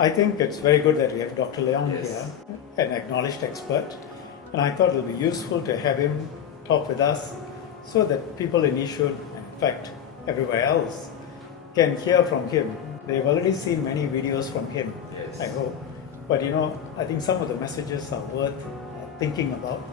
I think it's very good that we have Dr. Leong Yes. here, an acknowledged expert, and I thought it would be useful to have him talk with us so that people in Yishun, in fact everywhere else, can hear from him. They've already seen many videos from him, Yes. I hope. But I think some of the messages are worth thinking about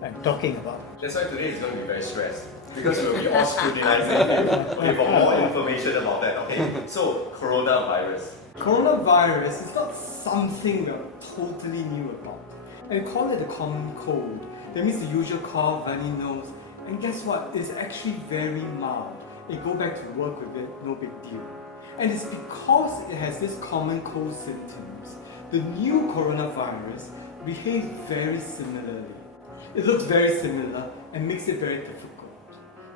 and talking about. That's why today is going to be very stressed, because we'll be all scrutinizing you, okay, for more information about that. Okay, so coronavirus. Coronavirus is not something we're totally new about. And we call it the common cold. That means the usual cough, runny nose. And guess what? It's actually very mild. You go back to work with it, no big deal. And it's because it has this common cold symptoms. The new coronavirus behaves very similarly. It looks very similar and makes it very difficult.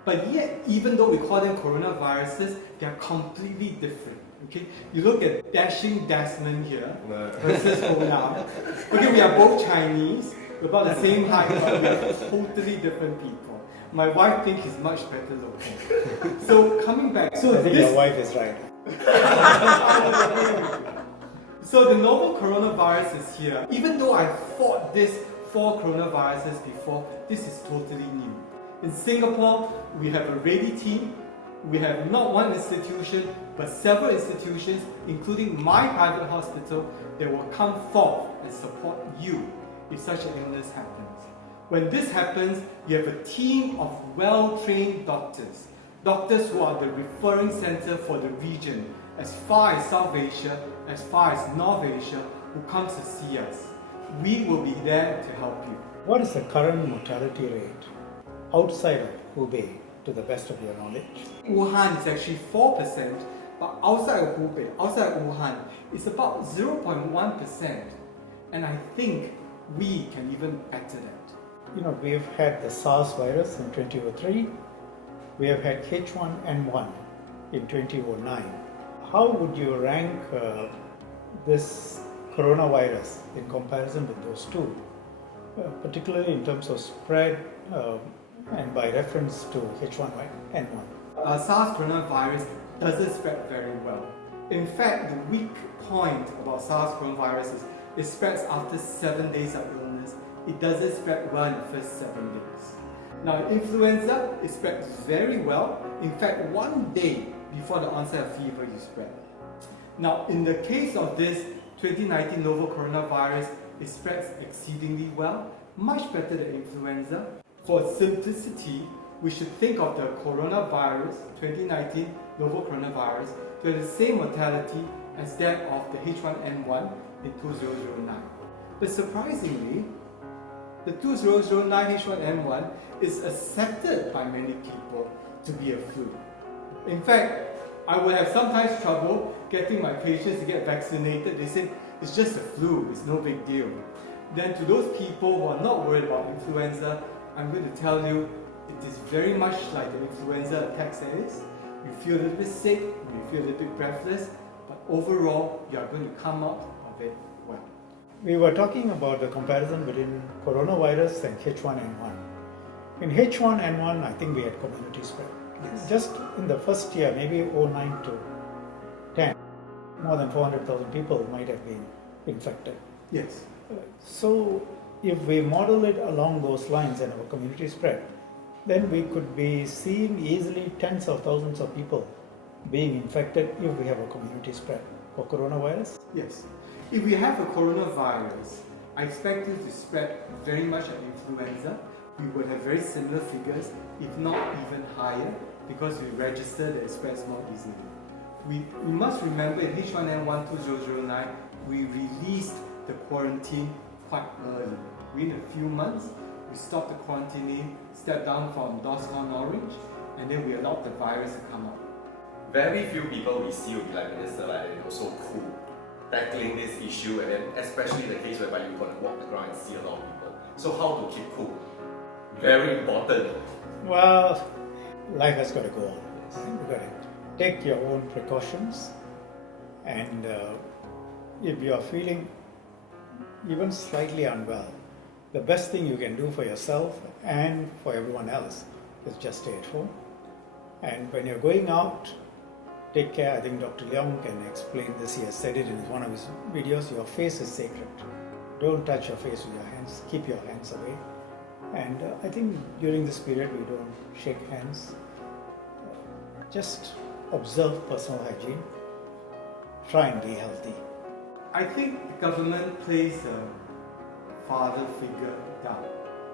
But yet, even though we call them coronaviruses, they are completely different. Okay, you look at Dashing Desmond here versus Ho Nam. Okay, we are both Chinese, we're about the same height, but we are totally different people. My wife thinks he's much better looking. So coming back, I think your wife is right. So the novel coronavirus is here. Even though I fought this 4 coronaviruses before, this is totally new. In Singapore, we have a ready team. We have not one institution, but several institutions, including my private hospital, that will come forth and support you if such an illness happens. When this happens, you have a team of well-trained doctors, doctors who are the referring center for the region, as far as South Asia, as far as North Asia, who comes to see us. We will be there to help you. What is the current mortality rate outside of Hubei, to the best of your knowledge? Wuhan is actually 4%, but outside of Hubei, outside of Wuhan, it's about 0.1%. And I think we can even better that. We've had the SARS virus in 2003. We have had H1N1 in 2009. How would you rank this coronavirus in comparison with those two, particularly in terms of spread and by reference to H1N1? SARS coronavirus doesn't spread very well. In fact, the weak point about SARS coronavirus is it spreads after 7 days of illness. It doesn't spread well in the first 7 days. Now, influenza, it spreads very well. In fact, 1 day before the onset of fever, you spread. Now, in the case of this 2019 novel coronavirus, it spreads exceedingly well, much better than influenza. For simplicity, we should think of the coronavirus, 2019 novel coronavirus, to have the same mortality as that of the H1N1 in 2009. But surprisingly, the 2009 H1N1 is accepted by many people to be a flu. In fact, I would have sometimes trouble getting my patients to get vaccinated. They say, it's just a flu, it's no big deal. Then to those people who are not worried about influenza, I'm going to tell you, it is very much like an influenza attack status. You feel a little bit sick, you feel a little bit breathless, but overall, you are going to come out of it well. We were talking about the comparison between coronavirus and H1N1. In H1N1, I think we had community spread. Yes. Just in the first year, maybe 09 to 10, more than 400,000 people might have been infected. Yes. So if we model it along those lines and our community spread, then we could be seeing easily tens of thousands of people being infected if we have a community spread for coronavirus. Yes. If we have a coronavirus, I expect it to spread very much like influenza. We would have very similar figures, if not even higher, because we register that it spreads more easily. We must remember in H1N1 2009, we released the quarantine quite early. Within a few months, we stopped the quarantining, stepped down from DORSCON Orange, and then we allowed the virus to come out. Very few people we see will be like Minister, like, so cool, tackling this issue, and then especially the case whereby you're going to walk the ground and see a lot of people. So how to keep cool? Very important. Well, life has got to go on. You've got to take your own precautions, and if you are feeling even slightly unwell, the best thing you can do for yourself and for everyone else is just stay at home. And when you're going out, Take care. I think Dr. Leong can explain this. He has said it in one of his videos. Your face is sacred. Don't touch your face with your hands. Keep your hands away. And I think during this period we don't shake hands. Just observe personal hygiene. Try and be healthy. I think the government plays a father figure down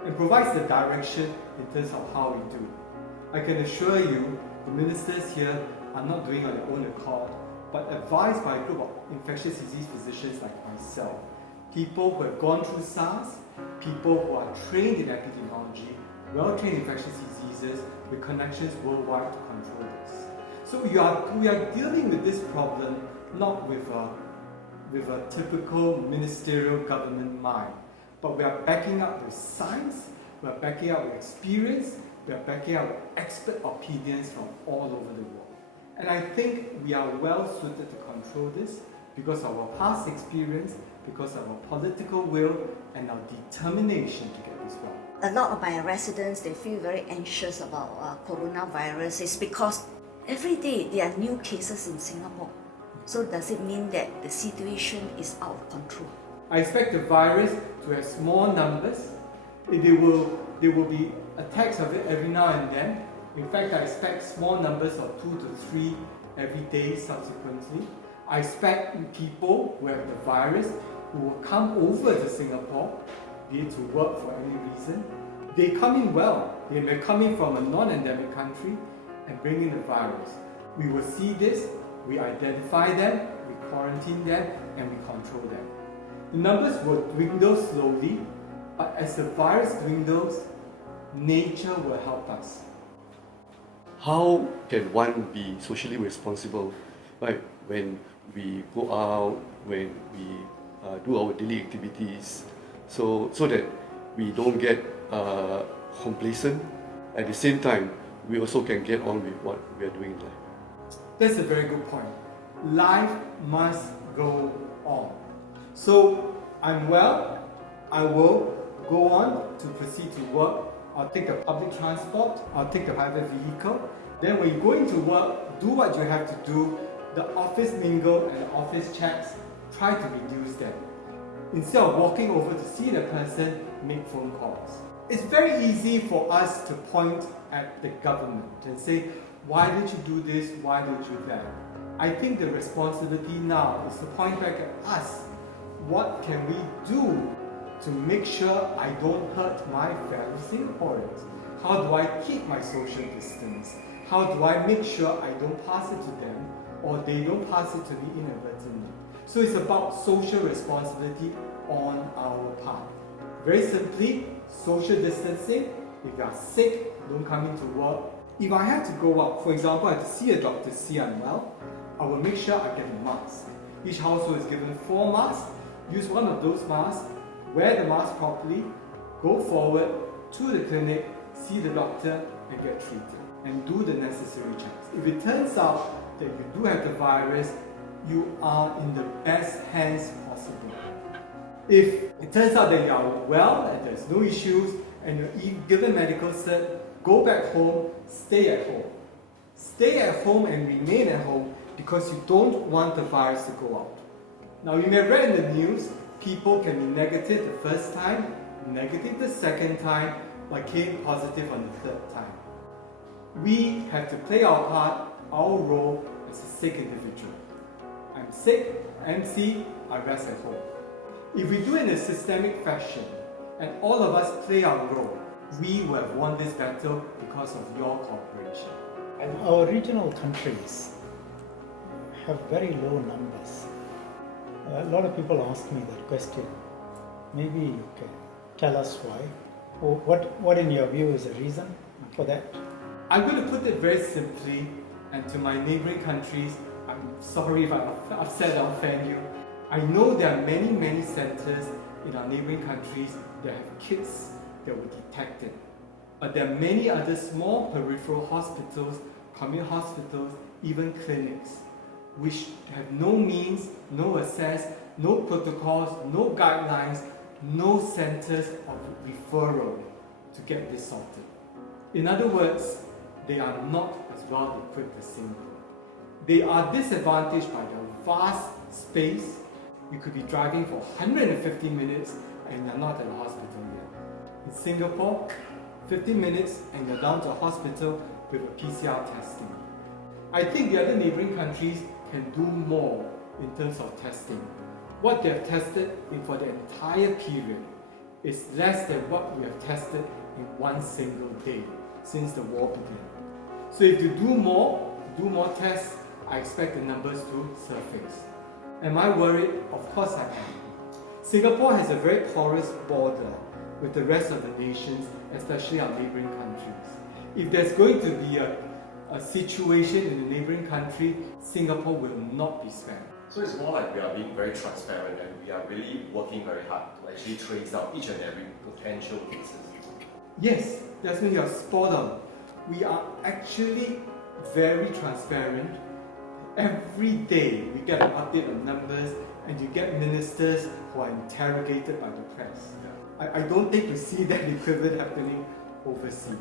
and provides the direction in terms of how we do it. I can assure you the ministers here are not doing it on their own accord, but advised by a group of infectious disease physicians like myself, people who have gone through SARS, people who are trained in epidemiology, well-trained in infectious diseases with connections worldwide to control this. So we are dealing with this problem not with a typical ministerial government mind, but we are backing up with science, we are backing up with experience, we are backing up with expert opinions from all over the world. And I think we are well suited to control this because of our past experience, because of our political will and our determination to get this right. A lot of my residents, they feel very anxious about coronavirus. It's because every day there are new cases in Singapore. So does it mean that the situation is out of control? I expect the virus to have small numbers. There will be attacks of it every now and then. In fact, I expect small numbers of 2 to 3 every day subsequently. I expect people who have the virus who will come over to Singapore, be it to work for any reason. They come in well. They may come in from a non-endemic country and bring in the virus. We will see this, we identify them, we quarantine them, and we control them. The numbers will dwindle slowly, but as the virus dwindles, nature will help us. How can one be socially responsible, right, when we go out, when we do our daily activities, so that we don't get complacent. At the same time, we also can get on with what we are doing in life. That's a very good point. Life must go on. So I'm well, I will go on to proceed to work. I'll take a public transport, I'll take a private vehicle. Then when you go into work, do what you have to do. The office mingle and the office chats, try to reduce them. Instead of walking over to see the person, make phone calls. It's very easy for us to point at the government and say, why did you do this, why did you that? I think the responsibility now is to point back at us. What can we do to make sure I don't hurt my fellow Singaporeans? How do I keep my social distance? How do I make sure I don't pass it to them or they don't pass it to me inadvertently? So it's about social responsibility on our part. Very simply, social distancing. If you are sick, don't come into work. If I have to go out, for example, I have to see a doctor, see I'm well, I will make sure I get a mask. Each household is given 4 masks. Use one of those masks, wear the mask properly, go forward to the clinic, see the doctor and get treated. And do the necessary checks. If it turns out that you do have the virus, you are in the best hands possible. If it turns out that you are well and there's no issues and you're given medical cert, go back home, stay at home. Stay at home and remain at home because you don't want the virus to go out. Now you may have read in the news, people can be negative the first time, negative the second time, but came positive on the 3rd time. We have to play our part, our role as a sick individual. I'm sick, MC, I rest at home. If we do it in a systemic fashion, and all of us play our role, we will have won this battle because of your cooperation. And our regional countries have very low numbers. A lot of people ask me that question. Maybe you can tell us why. Or what in your view is the reason for that? I'm going to put it very simply, and to my neighboring countries, I'm sorry if I'm upset or offend you. I know there are many, many centers in our neighboring countries that have kits that were detected. But there are many other small peripheral hospitals, community hospitals, even clinics, which have no means, no access, no protocols, no guidelines, no centers of referral to get this sorted. In other words, they are not as well equipped as Singapore. They are disadvantaged by the vast space. You could be driving for 150 minutes and you're not at the hospital yet. In Singapore, 15 minutes and you're down to a hospital with a PCR testing. I think the other neighbouring countries can do more in terms of testing. What they have tested for the entire period is less than what we have tested in one single day since the war began. So if you do more tests, I expect the numbers to surface. Am I worried? Of course I am. Singapore has a very porous border with the rest of the nations, especially our neighbouring countries. If there's going to be a situation in the neighbouring country, Singapore will not be spared. So it's more like we are being very transparent and we are really working very hard to actually trace out each and every potential cases. Yes, Desmond, you're spot on. We are actually very transparent. Every day we get an update on numbers and you get ministers who are interrogated by the press. I don't think you see that equivalent happening overseas.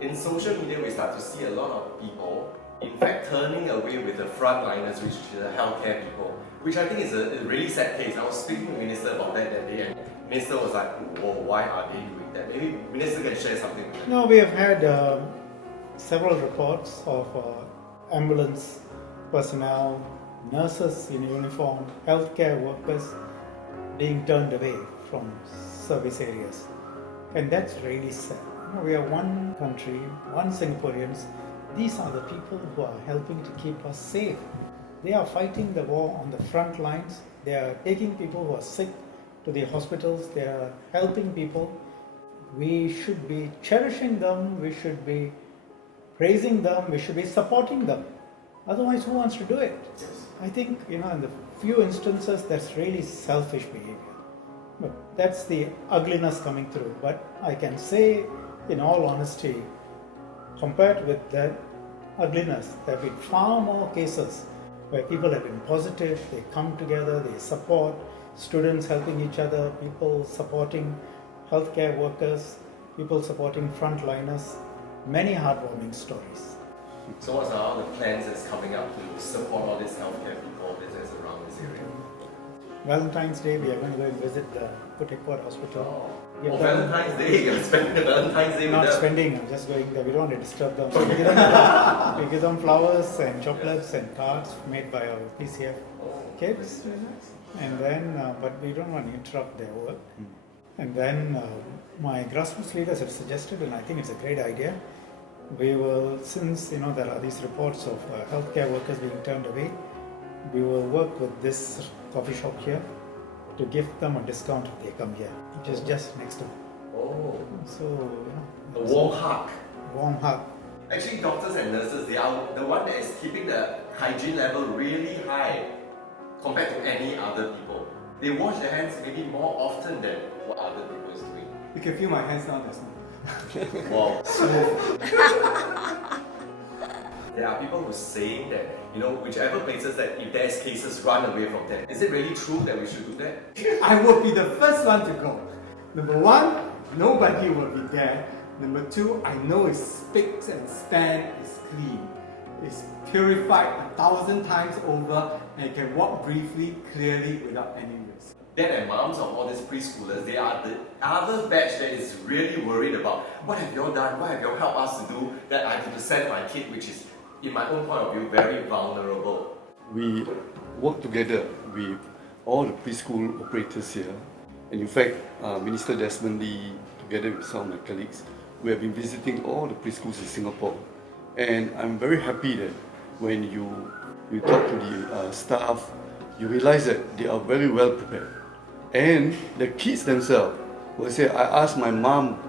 In social media, we start to see a lot of people, in fact, turning away with the frontliners, which is the healthcare people, which I think is a really sad case. I was speaking to the Minister about that day, and the Minister was like, whoa, why are they doing that? Maybe Minister can share something with that. No, we have had several reports of ambulance personnel, nurses in uniform, healthcare workers being turned away from service areas. And that's really sad. We are one country, one Singaporeans. These are the people who are helping to keep us safe. They are fighting the war on the front lines. They are taking people who are sick to the hospitals. They are helping people. We should be cherishing them. We should be praising them. We should be supporting them. Otherwise, who wants to do it? I think, in the few instances, that's really selfish behavior. But that's the ugliness coming through. But I can say, in all honesty, compared with that ugliness, there have been far more cases where people have been positive, they come together, they support, students helping each other, people supporting healthcare workers, people supporting frontliners, many heartwarming stories. So what's now the plans that's coming up to support all these healthcare people that's around this area? Valentine's Day, we are going to go and visit the Kutikpot Hospital. We have done- Valentine's Day, you're spending the Valentine's Day with Not them. spending, I'm just going there. We don't want to disturb them. So we give them flowers and chocolates and cards made by our PCF kids. And then, but we don't want to interrupt their work. And then my grassroots leaders have suggested, and I think it's a great idea, we will, since there are these reports of healthcare workers being turned away, we will work with this coffee shop here to give them a discount if they come here, which is just next door. Oh, So, a warm hug. warm hug. Actually, doctors and nurses, they are the one that is keeping the hygiene level really high compared to any other people. They wash their hands maybe more often than what other people is doing. You can feel my hands now, Desmond. Wow, smooth. There are people who are saying that, whichever places that if there's cases, run away from them. Is it really true that we should do that? I will be the first one to go. Number one, nobody will be there. Number two, I know it's spick and span, it's clean. It's purified 1,000 times over and you can walk briefly, clearly without any risk. Dad and moms of all these preschoolers, they are the other batch that is really worried about what have y'all done, what have y'all helped us to do that I need to send my kid, which is, in my own point of view, very vulnerable. We work together with all the preschool operators here. And in fact, Minister Desmond Lee, together with some of my colleagues, we have been visiting all the preschools in Singapore. And I'm very happy that when you talk to the staff, you realize that they are very well prepared. And the kids themselves will say, I asked my mom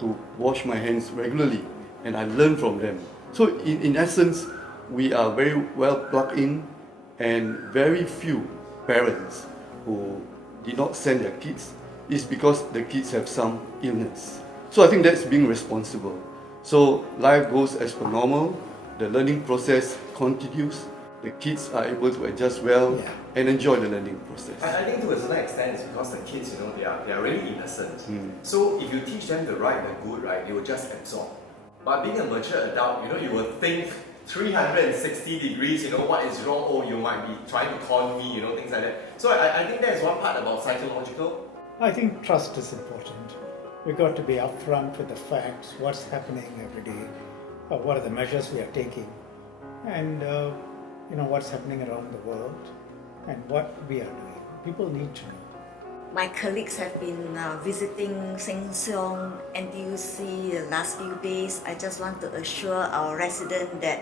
to wash my hands regularly and I learn from them. So in essence, we are very well plugged in, and very few parents who did not send their kids is because the kids have some illness. So I think that's being responsible. So life goes as per normal, the learning process continues, the kids are able to adjust well and enjoy the learning process. I think to a certain extent it's because the kids, they are really innocent. So if you teach them the right, the good, right, they will just absorb. But being a mature adult, you will think 360 degrees, what is wrong? Oh, you might be trying to con me, things like that. So I think that's one part about psychological. I think trust is important. We got to be upfront with the facts, what's happening every day, what are the measures we are taking, and what's happening around the world, and what we are doing. People need to know. My colleagues have been visiting Sheng Siong, NTUC the last few days. I just want to assure our residents that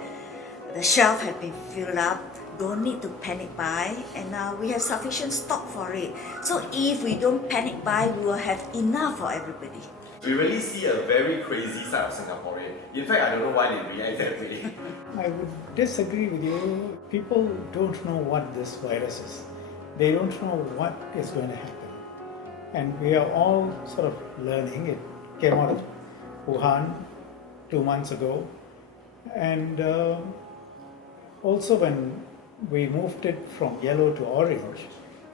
the shelf have been filled up. Don't need to panic buy, and we have sufficient stock for it. So if we don't panic buy, we will have enough for everybody. We really see a very crazy side of Singaporean. In fact, I don't know why they react that way. I would disagree with you. People don't know what this virus is. They don't know what is going to happen. And we are all sort of learning. It came out of Wuhan 2 months ago. And also when we moved it from yellow to orange,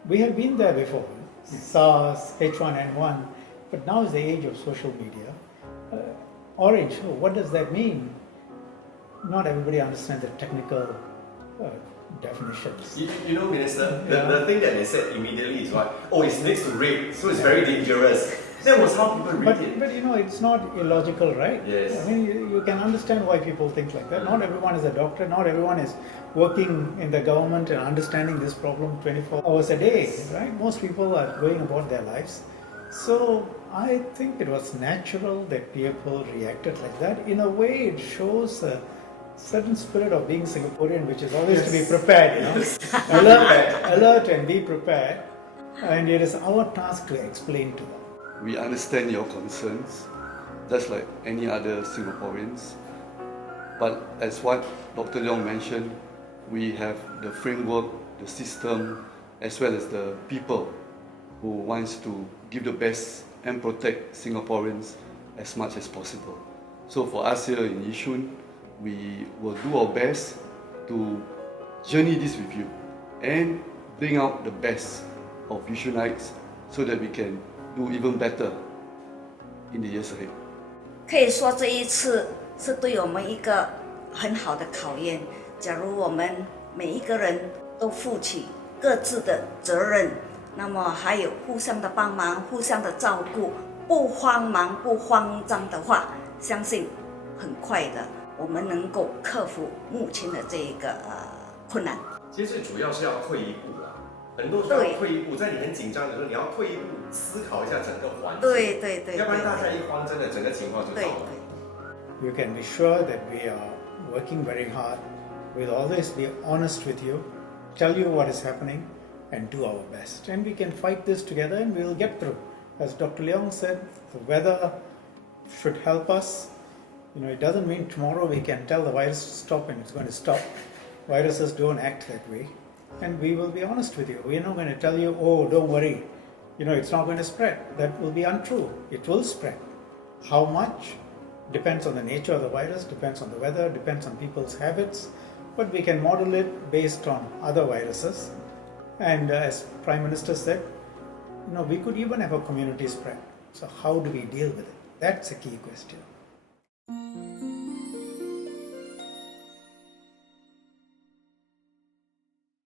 we have been there before. SARS, H1N1, but now is the age of social media. Orange, what does that mean? Not everybody understands the technical definitions. Minister, the thing that they said immediately is what? Oh, it's next to red, so it's very dangerous. That was how people read it. But it's not illogical, right? Yes. I mean, you can understand why people think like that. Not everyone is a doctor, not everyone is working in the government and understanding this problem 24 hours a day, right? Most people are going about their lives. So I think it was natural that people reacted like that. In a way, it shows a certain spirit of being Singaporean, which is always to be prepared, alert and be prepared. And it is our task to explain to them. We understand your concerns, just like any other Singaporeans. But as what Dr. Leong mentioned, we have the framework, the system, as well as the people who wants to give the best and protect Singaporeans as much as possible. So for us here in Yishun, we will do our best to journey this with you and bring out the best of Yishunites so that we can do even better in the years ahead. 可以说这一次是对我们一个很好的考验。假如我们每一个人都负起各自的责任，那么还有互相的帮忙、互相的照顾，不慌忙、不慌张的话，相信很快的我们能够克服目前的这个困难。其实最主要是要退一步啦。很多时候退一步，在你很紧张的时候，你要退一步思考一下整个环境。对，要不然大家一慌，真的整个情况就糟了。You can be sure that we are working very hard. We'll always be honest with you, tell you what is happening, and do our best. And we can fight this together and we'll get through. As Dr. Leong said, the weather should help us. It doesn't mean tomorrow we can tell the virus to stop and it's going to stop. Viruses don't act that way. And we will be honest with you. We're not going to tell you, oh, don't worry, it's not going to spread. That will be untrue. It will spread. How much? Depends on the nature of the virus, depends on the weather, depends on people's habits. But we can model it based on other viruses. And as Prime Minister said, we could even have a community spread. So how do we deal with it? That's a key question.